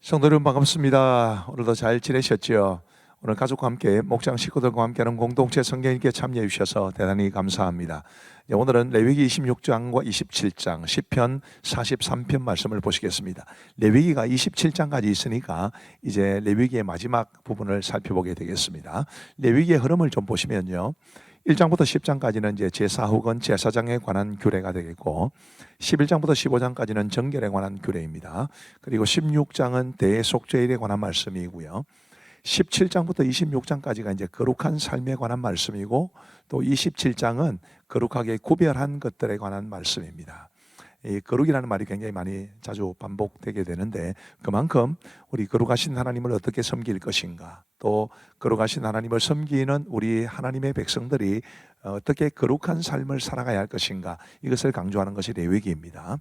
성도 여러분 반갑습니다. 오늘도 잘 지내셨죠? 오늘 가족과 함께 목장 식구들과 함께하는 공동체 성경 읽기에 참여해 주셔서 대단히 감사합니다. 오늘은 레위기 26장과 27장, 시편 43편 말씀을 보시겠습니다. 레위기가 27장까지 있으니까 이제 레위기의 마지막 부분을 살펴보게 되겠습니다. 레위기의 흐름을 좀 보시면요. 1장부터 10장까지는 이제 제사 혹은 제사장에 관한 규례가 되겠고 11장부터 15장까지는 정결에 관한 규례입니다. 그리고 16장은 대속죄일에 관한 말씀이고요. 17장부터 26장까지가 이제 거룩한 삶에 관한 말씀이고 또 27장은 거룩하게 구별한 것들에 관한 말씀입니다. 이 거룩이라는 말이 굉장히 많이 자주 반복되게 되는데 그만큼 우리 거룩하신 하나님을 어떻게 섬길 것인가, 또 거룩하신 하나님을 섬기는 우리 하나님의 백성들이 어떻게 거룩한 삶을 살아가야 할 것인가, 이것을 강조하는 것이 레위기입니다.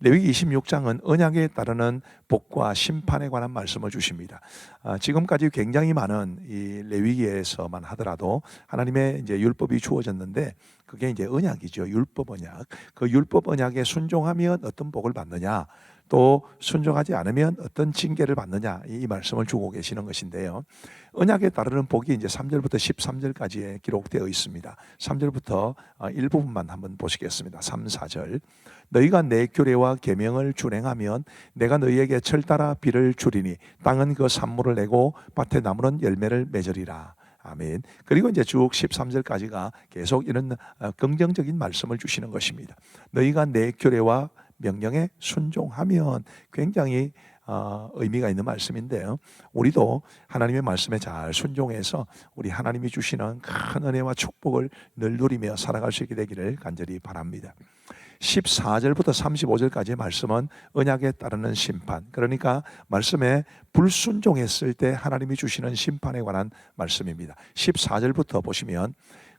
레위기 26장은 언약에 따르는 복과 심판에 관한 말씀을 주십니다. 지금까지 굉장히 많은 이 레위기에서만 하더라도 하나님의 이제 율법이 주어졌는데 그게 이제 언약이죠. 율법 언약. 그 율법 언약에 순종하면 어떤 복을 받느냐, 또 순종하지 않으면 어떤 징계를 받느냐, 이 말씀을 주고 계시는 것인데요. 언약에 따르는 복이 이제 3절부터 13절까지에 기록되어 있습니다. 3절부터 일부분만 한번 보시겠습니다. 3, 4절. 너희가 내 규례와 계명을 준행하면 내가 너희에게 철따라 비를 주리니 땅은 그 산물을 내고 밭에 나무는 열매를 맺으리라. 아멘. 그리고 이제 쭉 13절까지가 계속 이런 긍정적인 말씀을 주시는 것입니다. 너희가 내 규례와 명령에 순종하면, 굉장히 의미가 있는 말씀인데요. 우리도 하나님의 말씀에 잘 순종해서 우리 하나님이 주시는 큰 은혜와 축복을 늘 누리며 살아갈 수 있게 되기를 간절히 바랍니다. 14절부터 35절까지의 말씀은 언약에 따르는 심판, 그러니까 말씀에 불순종했을 때 하나님이 주시는 심판에 관한 말씀입니다. 14절부터 보시면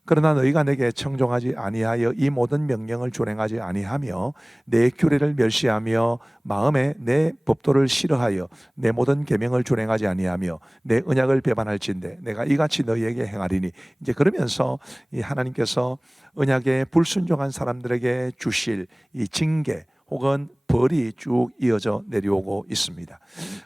그러나 너희가 내게 청종하지 아니하여 이 모든 명령을 준행하지 아니하며 내 규례를 멸시하며 마음에 내 법도를 싫어하여 내 모든 계명을 준행하지 아니하며 내 언약을 배반할진대 내가 이같이 너희에게 행하리니, 이제 그러면서 이 하나님께서 언약에 불순종한 사람들에게 주실 이 징계 혹은 벌이 쭉 이어져 내려오고 있습니다.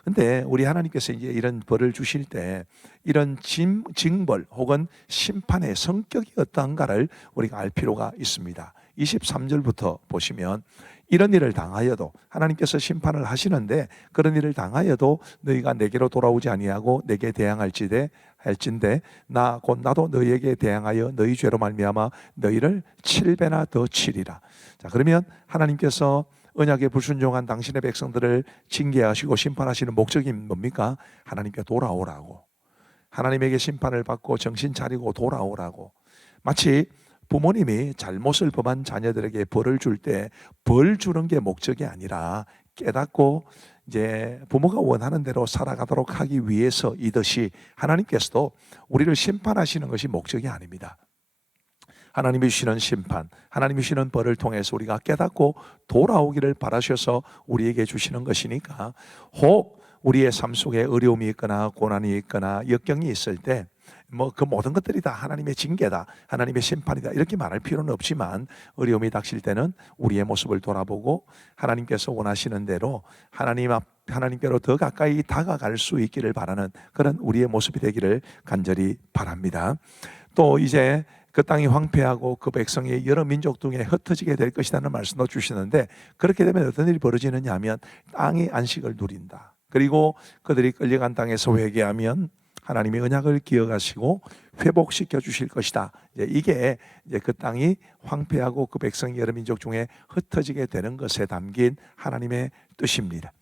근데 우리 하나님께서 이제 이런 벌을 주실 때 이런 징벌 혹은 심판의 성격이 어떠한가를 우리가 알 필요가 있습니다. 23절부터 보시면 이런 일을 당하여도, 하나님께서 심판을 하시는데 그런 일을 당하여도 너희가 내게로 돌아오지 아니하고 내게 대항할진대 나 곧 나도 너희에게 대항하여 너희 죄로 말미암아 너희를 7배나 더 치리라. 자, 그러면 하나님께서 언약에 불순종한 당신의 백성들을 징계하시고 심판하시는 목적이 뭡니까? 하나님께 돌아오라고, 하나님에게 심판을 받고 정신 차리고 돌아오라고. 마치 부모님이 잘못을 범한 자녀들에게 벌을 줄 때 벌 주는 게 목적이 아니라 깨닫고 이제 부모가 원하는 대로 살아가도록 하기 위해서이듯이 하나님께서도 우리를 심판하시는 것이 목적이 아닙니다. 하나님이 주시는 심판, 하나님이 주시는 벌을 통해서 우리가 깨닫고 돌아오기를 바라셔서 우리에게 주시는 것이니까, 혹 우리의 삶 속에 어려움이 있거나 고난이 있거나 역경이 있을 때 그 모든 것들이 다 하나님의 징계다, 하나님의 심판이다, 이렇게 말할 필요는 없지만 어려움이 닥칠 때는 우리의 모습을 돌아보고 하나님께서 원하시는 대로 하나님께로 더 가까이 다가갈 수 있기를 바라는 그런 우리의 모습이 되기를 간절히 바랍니다. 또 이제 그 땅이 황폐하고 그 백성이 여러 민족 중에 흩어지게 될 것이라는 말씀도 주시는데, 그렇게 되면 어떤 일이 벌어지느냐 하면 땅이 안식을 누린다. 그리고 그들이 끌려간 땅에서 회개하면 하나님의 언약을 기억하시고 회복시켜 주실 것이다. 이게 이제 그 땅이 황폐하고 그 백성이 여러 민족 중에 흩어지게 되는 것에 담긴 하나님의 뜻입니다.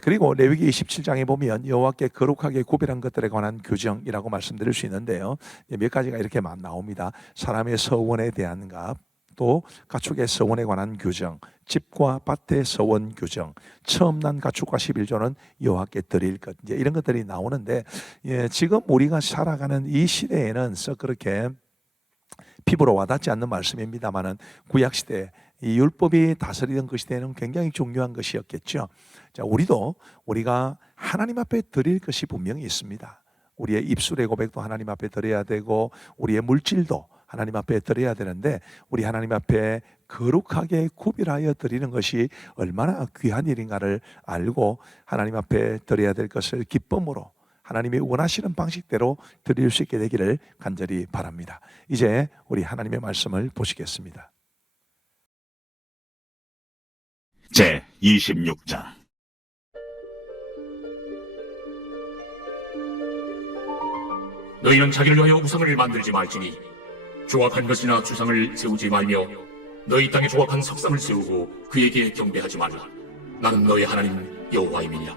그리고 레위기 27장에 보면 여호와께 거룩하게 구별한 것들에 관한 규정이라고 말씀드릴 수 있는데요. 몇 가지가 이렇게 나옵니다. 사람의 서원에 대한 값, 또 가축의 서원에 관한 규정, 집과 밭의 서원 규정, 처음 난 가축과 11조는 여호와께 드릴 것, 이제 이런 것들이 나오는데, 지금 우리가 살아가는 이 시대에는 썩 그렇게 피부로 와닿지 않는 말씀입니다만은 구약 시대 이 율법이 다스리던 그 시대에는 굉장히 중요한 것이었겠죠. 자, 우리가 하나님 앞에 드릴 것이 분명히 있습니다. 우리의 입술의 고백도 하나님 앞에 드려야 되고 우리의 물질도 하나님 앞에 드려야 되는데 우리 하나님 앞에 거룩하게 구별하여 드리는 것이 얼마나 귀한 일인가를 알고 하나님 앞에 드려야 될 것을 기쁨으로 하나님이 원하시는 방식대로 드릴 수 있게 되기를 간절히 바랍니다. 이제 우리 하나님의 말씀을 보시겠습니다. 제 26장. 너희는 자기를 위하여 우상을 만들지 말지니 조각한 것이나 주상을 세우지 말며 너희 땅에 조각한 석상을 세우고 그에게 경배하지 말라. 나는 너희 하나님 여호와임이니라.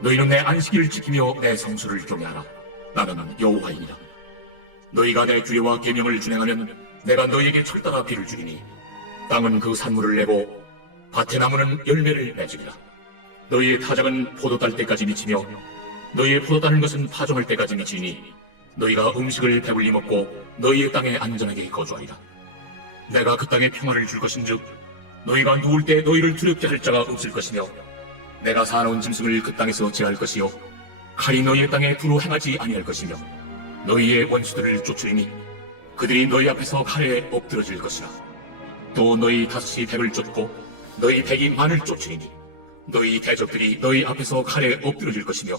너희는 내 안식일을 지키며 내 성수를 경외하라. 나는 여호와이니라. 너희가 내 규례와 계명을 준행하면 내가 너희에게 철따라 비를 주리니 땅은 그 산물을 내고 밭의 나무는 열매를 맺으리라. 너희의 타작은 포도 딸 때까지 미치며 너희의 포도 따는 것은 파종할 때까지 미치니 너희가 음식을 배불리 먹고 너희의 땅에 안전하게 거주하리라. 내가 그 땅에 평화를 줄 것인즉 너희가 누울 때 너희를 두렵게 할 자가 없을 것이며 내가 사나운 짐승을 그 땅에서 제할 것이요 칼이 너희의 땅에 두루 행하지 아니할 것이며 너희의 원수들을 쫓으리니 그들이 너희 앞에서 칼에 엎드러질 것이라. 또 너희 다섯이 백을 쫓고 너희 백이 만을 쫓으리니 너희 대적들이 너희 앞에서 칼에 엎드러질 것이며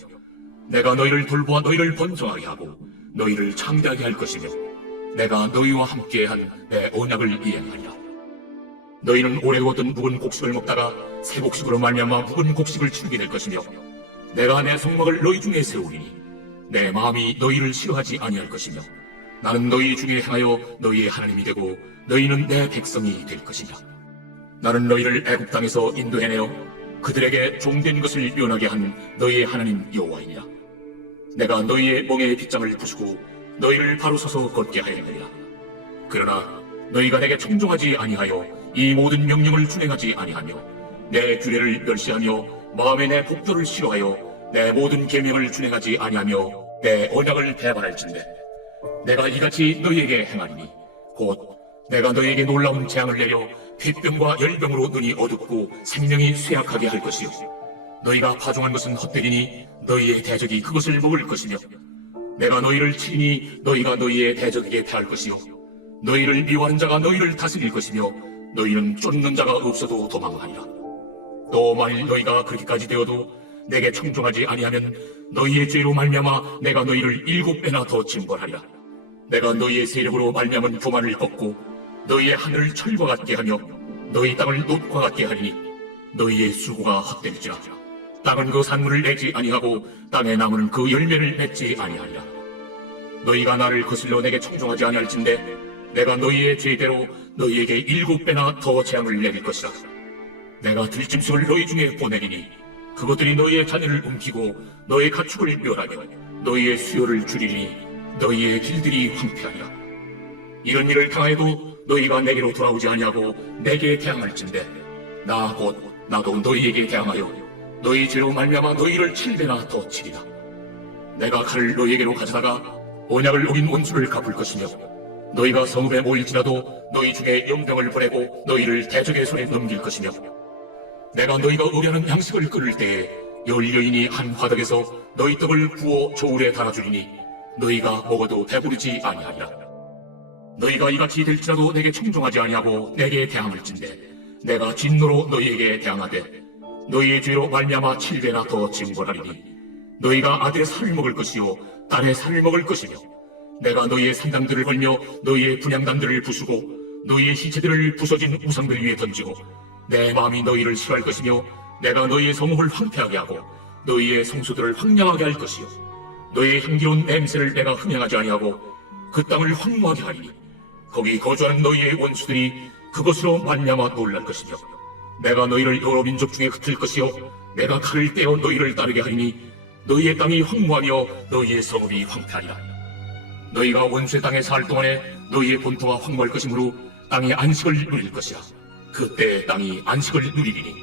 내가 너희를 돌보아 너희를 번성하게 하고 너희를 창대하게 할 것이며 내가 너희와 함께한 내 언약을 이행하리라. 너희는 오래 두었던 묵은 곡식을 먹다가 새 곡식으로 말미암아 묵은 곡식을 치르게 될 것이며 내가 내 성막을 너희 중에 세우리니 내 마음이 너희를 싫어하지 아니할 것이며 나는 너희 중에 행하여 너희의 하나님이 되고 너희는 내 백성이 될 것이라. 나는 너희를 애굽 땅에서 인도해내어 그들에게 종된 것을 면하게 한 너희의 하나님 여호와이니라. 내가 너희의 멍에의 빗장을 부수고 너희를 바로 서서 걷게 하였느니라. 그러나 너희가 내게 청종하지 아니하여 이 모든 명령을 준행하지 아니하며 내 규례를 멸시하며 마음에 내 복도를 싫어하여 내 모든 계명을 준행하지 아니하며 내 언약을 배반할진대 내가 이같이 너희에게 행하리니 곧 내가 너희에게 놀라운 재앙을 내려 폐병과 열병으로 눈이 어둡고 생명이 쇠약하게 할 것이요 너희가 파종한 것은 헛되리니 너희의 대적이 그것을 먹을 것이며 내가 너희를 치니 너희가 너희의 대적에게 패할 것이요 너희를 미워하는 자가 너희를 다스릴 것이며 너희는 쫓는 자가 없어도 도망하리라. 또 만일 너희가 그렇게까지 되어도 내게 청종하지 아니하면 너희의 죄로 말미암아 내가 너희를 7배나 더 징벌하리라. 내가 너희의 세력으로 말미암은 교만을 꺾고 너희의 하늘을 철과 같게 하며 너희 땅을 놋과 같게 하리니 너희의 수고가 헛될지라. 땅은 그 산물을 내지 아니하고 땅의 나무는 그 열매를 맺지 아니하리라. 너희가 나를 거슬러 내게 청종하지 아니할진대 내가 너희의 죄대로 너희에게 7배나 더 재앙을 내릴 것이라. 내가 들짐승을 너희 중에 보내리니 그것들이 너희의 자녀를 움키고 너희의 가축을 멸하며 너희의 수요를 줄이니 너희의 길들이 황폐하리라. 이런 일을 당하여도 너희가 내게로 돌아오지 아니하고 내게 대항할진대 나 곧 나도 너희에게 대항하여 너희 죄로 말미암아 너희를 7배나 더 치리라. 내가 칼을 너희에게로 가져다가 언약을 어긴 원수를 갚을 것이며 너희가 성읍에 모일지라도 너희 중에 용병을 보내고 너희를 대적의 손에 넘길 것이며 내가 너희가 의뢰하는 양식을 끓일 때에 열 여인이 한 화덕에서 너희 떡을 구워 저울에 달아주리니 너희가 먹어도 배부르지 아니하리라. 너희가 이같이 될지라도 내게 청종하지 아니하고 내게 대항할진대 내가 진노로 너희에게 대항하되 너희의 죄로 말미암아 7배나 더 징벌하리니 너희가 아들의 살을 먹을 것이요 딸의 살을 먹을 것이며 내가 너희의 산당들을 걸며 너희의 분향단들을 부수고 너희의 시체들을 부서진 우상들 위에 던지고 내 마음이 너희를 싫어할 것이며 내가 너희의 성읍을 황폐하게 하고 너희의 성소들을 황량하게 할 것이요 너희의 향기로운 냄새를 내가 흠양하지 아니하고 그 땅을 황무하게 하리니 거기 거주하는 너희의 원수들이 그것으로 말미암아 놀랄 것이며 내가 너희를 여러 민족 중에 흩을 것이요 내가 칼을 떼어 너희를 따르게 하리니 너희의 땅이 황무하며 너희의 성읍이 황폐하리라. 너희가 원수의 땅에 살 동안에 너희의 본토가 황무할 것이므로 땅의 안식을 누릴 것이라. 그때 땅이 안식을 누리리니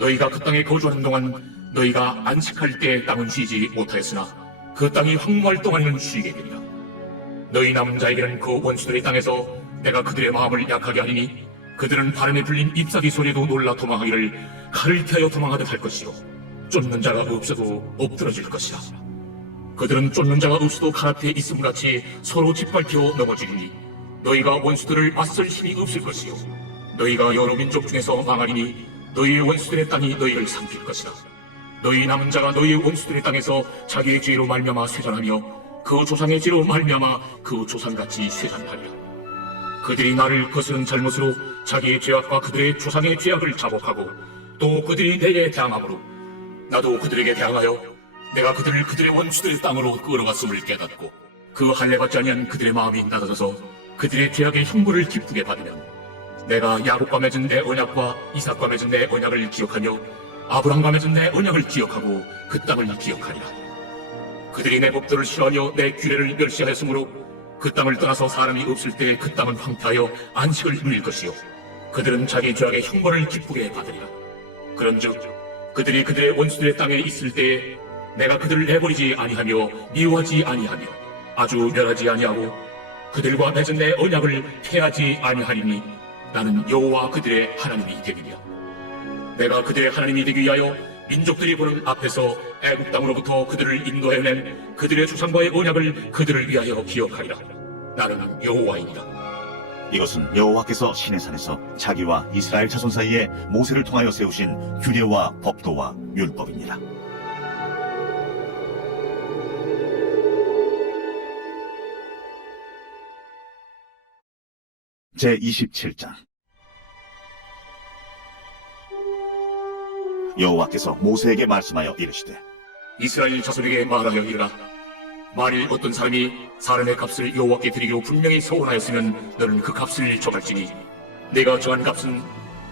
너희가 그 땅에 거주하는 동안 너희가 안식할 때 땅은 쉬지 못하였으나 그 땅이 황무할 동안에는 쉬게 되리라. 너희 남은 자에게는 그 원수들의 땅에서 내가 그들의 마음을 약하게 하리니 그들은 바람에 불린 잎사귀 소리에도 놀라 도망하기를 칼을 피하여 도망하듯 할 것이요 쫓는 자가 없어도 엎드러질 것이라. 그들은 쫓는 자가 없어도 칼 앞에 있음같이 서로 짓밟혀 넘어지리니 너희가 원수들을 맞설 힘이 없을 것이요 너희가 여러 민족 중에서 망하리니 너희의 원수들의 땅이 너희를 삼킬 것이다. 너희 남은 자가 너희의 원수들의 땅에서 자기의 죄로 말미암아 쇠잔하며 그 조상의 죄로 말미암아 그 조상같이 쇠잔하리라. 그들이 나를 거스른 잘못으로 자기의 죄악과 그들의 조상의 죄악을 자복하고 또 그들이 내게 대항함으로 나도 그들에게 대항하여 내가 그들을 그들의 원수들의 땅으로 끌어갔음을 깨닫고 그 할례받지 아니한 그들의 마음이 낮아져서 그들의 죄악의 형벌을 기쁘게 받으면 내가 야곱과 맺은 내 언약과 이삭과 맺은 내 언약을 기억하며 아브람과 맺은 내 언약을 기억하고 그 땅을 기억하리라. 그들이 내 법도를 싫어하며 내 규례를 멸시하였으므로 그 땅을 떠나서 사람이 없을 때 그 땅은 황폐하여 안식을 누릴 것이요 그들은 자기 죄악의 형벌을 기쁘게 받으리라. 그런즉 그들이 그들의 원수들의 땅에 있을 때에 내가 그들을 내버리지 아니하며 미워하지 아니하며 아주 멸하지 아니하고 그들과 맺은 내 언약을 폐하지 아니하리니 나는 여호와 그들의 하나님이 되리라. 내가 그들의 하나님이 되기 위하여 민족들이 보는 앞에서 애굽 땅으로부터 그들을 인도하여 낸 그들의 조상과의 언약을 그들을 위하여 기억하리라. 나는 여호와이니라. 이것은 여호와께서 시내산에서 자기와 이스라엘 자손 사이에 모세를 통하여 세우신 규례와 법도와 율법입니다. 제27장. 여호와께서 모세에게 말씀하여 이르시되 이스라엘 자손에게 말하여 이르라. 만일 어떤 사람이 사람의 값을 여호와께 드리기로 분명히 서원하였으면 너는 그 값을 정할지니 내가 정한 값은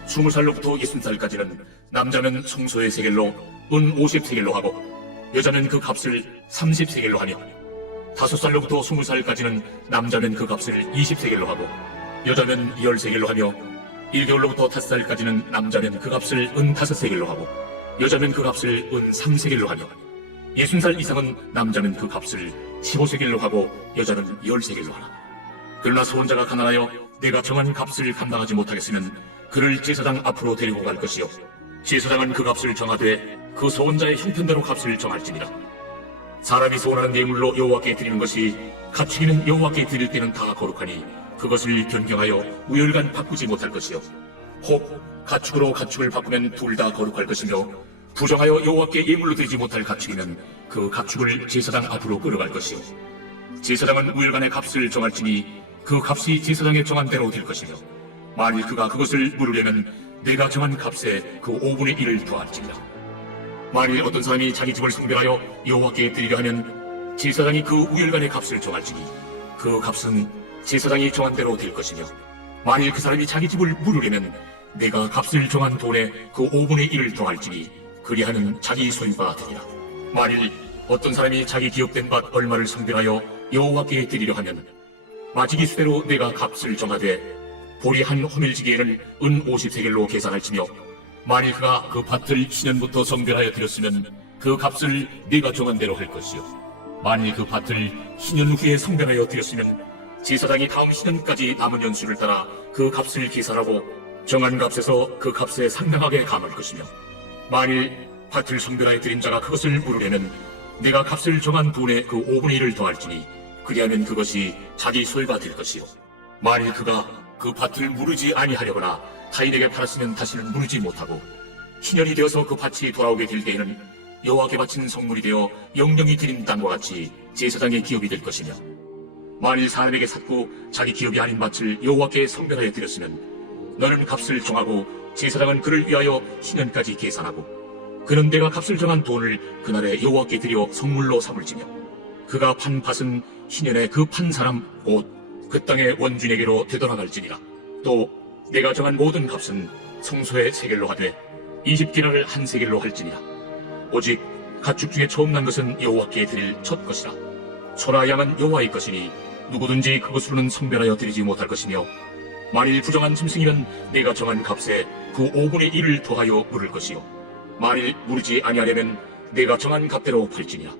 20살로부터 60살까지는 남자는 성소의 세겔로 은 50세겔로 하고 여자는 그 값을 30세겔로 하며 5살로부터 20살까지는 남자는 그 값을 20세겔로 하고 여자는 10세겔로 하며 1개월로부터 5살까지는 남자는 그 값을 은 5세겔로 하고 여자는 그 값을 은 3세겔로 하며 60살 이상은 남자는 그 값을 15세겔로 하고 여자는 10세겔로 하라. 그러나 소원자가 가난하여 내가 정한 값을 감당하지 못하겠으면 그를 제사장 앞으로 데리고 갈 것이요 제사장은 그 값을 정하되 그 소원자의 형편대로 값을 정할지니라. 사람이 소원하는 예물로 여호와께 드리는 것이 가축이는 여호와께 드릴 때는 다 거룩하니 그것을 변경하여 우열간 바꾸지 못할 것이요 혹 가축으로 가축을 바꾸면 둘 다 거룩할 것이며 부정하여 여호와께 예물로 드리지 못할 가축이면 그 가축을 제사장 앞으로 끌어갈 것이요 제사장은 우열간의 값을 정할지니 그 값이 제사장의 정한 대로 될 것이며 만일 그가 그것을 물으려면 내가 정한 값에 그 5분의 1을 더할지니라. 만일 어떤 사람이 자기 집을 성별하여 여호와께 드리려 하면 제사장이 그 우열간의 값을 정할지니 그 값은 제사장이 정한 대로 될 것이며 만일 그 사람이 자기 집을 물으려면 내가 값을 정한 돈에 그 5분의 1을 더할지니 그리하는 자기 소유가 되리라. 만일 어떤 사람이 자기 기업된 밭 얼마를 성별하여 여호와께 드리려 하면 마지기 수대로 내가 값을 정하되 보리 한 호밀지기에는 은 50세겔로 계산할지며 만일 그가 그 밭을 신년부터 성별하여 드렸으면 그 값을 내가 정한 대로 할 것이요 만일 그 밭을 신년 후에 성별하여 드렸으면 제사장이 다음 신년까지 남은 연수를 따라 그 값을 계산하고 정한 값에서 그 값에 상당하게 감할 것이며 만일 밭을 성별하여 드린 자가 그것을 물으려면 내가 값을 정한 돈에 그 5분의 1을 더할지니 그리하면 그것이 자기 소유가 될 것이요 만일 그가 그 밭을 무르지 아니하려거나 타인에게 팔았으면 다시는 무르지 못하고 신년이 되어서 그 밭이 돌아오게 될 때에는 여호와께 바친 성물이 되어 영영이 드린 땅과 같이 제사장의 기업이 될 것이며 만일 사람에게 샀고 자기 기업이 아닌 밭을 여호와께 성별하여 드렸으면 너는 값을 정하고 제사장은 그를 위하여 신년까지 계산하고 그는 내가 값을 정한 돈을 그날에 여호와께 드려 성물로 삼을지며 그가 판 밭은 신년에 그 판 사람 곧 그 땅의 원주인에게로 되돌아갈지니라. 또 내가 정한 모든 값은 성소의 세겔로 하되 20기락을 한 세겔로 할지니라. 오직 가축 중에 처음 난 것은 여호와께 드릴 첫 것이라. 소나 양은 여호와의 것이니 누구든지 그것으로는 성별하여 드리지 못할 것이며 만일 부정한 짐승이면 내가 정한 값에 그 5분의 1을 더하여 물을 것이요 만일 무르지 아니하려면 내가 정한 값대로 팔지니라.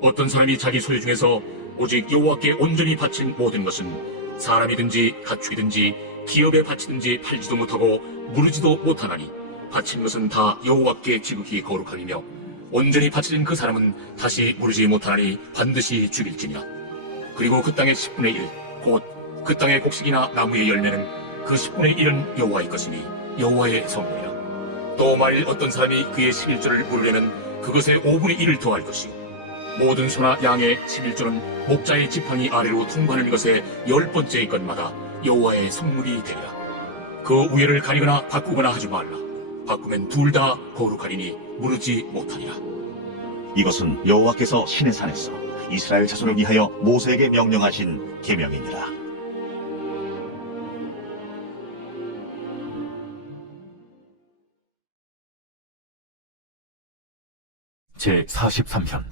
어떤 사람이 자기 소유 중에서 오직 여호와께 온전히 바친 모든 것은 사람이든지 가축이든지 기업에 바치든지 팔지도 못하고 무르지도 못하나니 바친 것은 다 여호와께 지극히 거룩함이며 온전히 바친 그 사람은 다시 무르지 못하나니 반드시 죽일지니라. 그리고 그 땅의 10분의 1 곧 그 땅의 곡식이나 나무의 열매는 그 10분의 1은 여호와의 것이니 여호와의 성물이라. 또 만일 어떤 사람이 그의 11조를 물으려면 그것의 5분의 1을 더할 것이요 모든 소나 양의 11조는 목자의 지팡이 아래로 통과하는 것의 10번째의 것마다 여호와의 성물이 되리라. 그 우열을 가리거나 바꾸거나 하지 말라. 바꾸면 둘 다 거룩하리니 무르지 못하리라. 이것은 여호와께서 시내 산에서 이스라엘 자손을 위하여 모세에게 명령하신 계명이니라. 제 43편.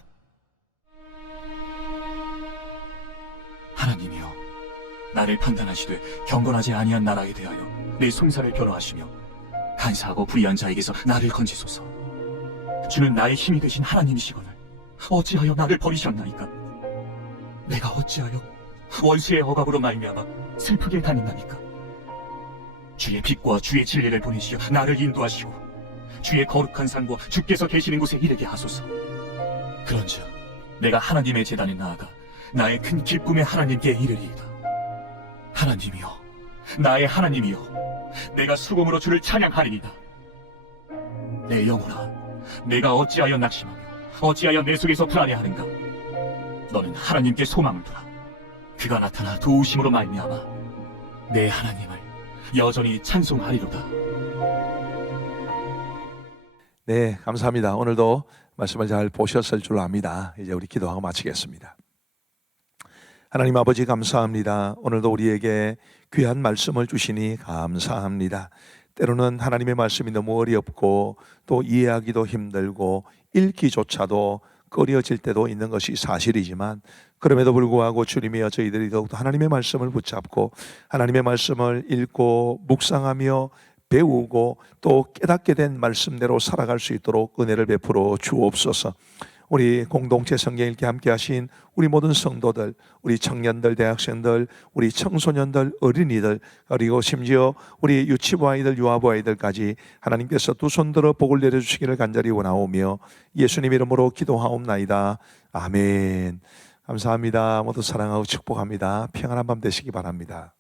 하나님이여, 나를 판단하시되 경건하지 아니한 나라에 대하여 내 송사를 변호하시며 간사하고 불의한 자에게서 나를 건지소서. 주는 나의 힘이 되신 하나님이시거늘 어찌하여 나를 버리셨나이까? 내가 어찌하여 원수의 억압으로 말미암아 슬프게 다닌나이까? 주의 빛과 주의 진리를 보내시어 나를 인도하시오. 주의 거룩한 산과 주께서 계시는 곳에 이르게 하소서. 그런즉 내가 하나님의 제단에 나아가 나의 큰 기쁨의 하나님께 이르리이다. 하나님이여, 나의 하나님이여, 내가 수금으로 주를 찬양하리이다. 내 영혼아, 내가 어찌하여 낙심하며 어찌하여 내 속에서 불안해하는가? 너는 하나님께 소망을 두라. 그가 나타나 도우심으로 말미암아 내 하나님을 여전히 찬송하리로다. 네, 감사합니다. 오늘도 말씀을 잘 보셨을 줄 압니다. 이제 우리 기도하고 마치겠습니다. 하나님 아버지 감사합니다. 오늘도 우리에게 귀한 말씀을 주시니 감사합니다. 때로는 하나님의 말씀이 너무 어렵고 또 이해하기도 힘들고 읽기조차도 꺼려질 때도 있는 것이 사실이지만, 그럼에도 불구하고 주님이여 저희들이 더욱더 하나님의 말씀을 붙잡고 하나님의 말씀을 읽고 묵상하며 배우고 또 깨닫게 된 말씀대로 살아갈 수 있도록 은혜를 베풀어 주옵소서. 우리 공동체 성경 읽기 함께 하신 우리 모든 성도들, 우리 청년들, 대학생들, 우리 청소년들, 어린이들, 그리고 심지어 우리 유치부 아이들, 유아부 아이들까지 하나님께서 두 손 들어 복을 내려주시기를 간절히 원하오며 예수님 이름으로 기도하옵나이다. 아멘. 감사합니다. 모두 사랑하고 축복합니다. 평안한 밤 되시기 바랍니다.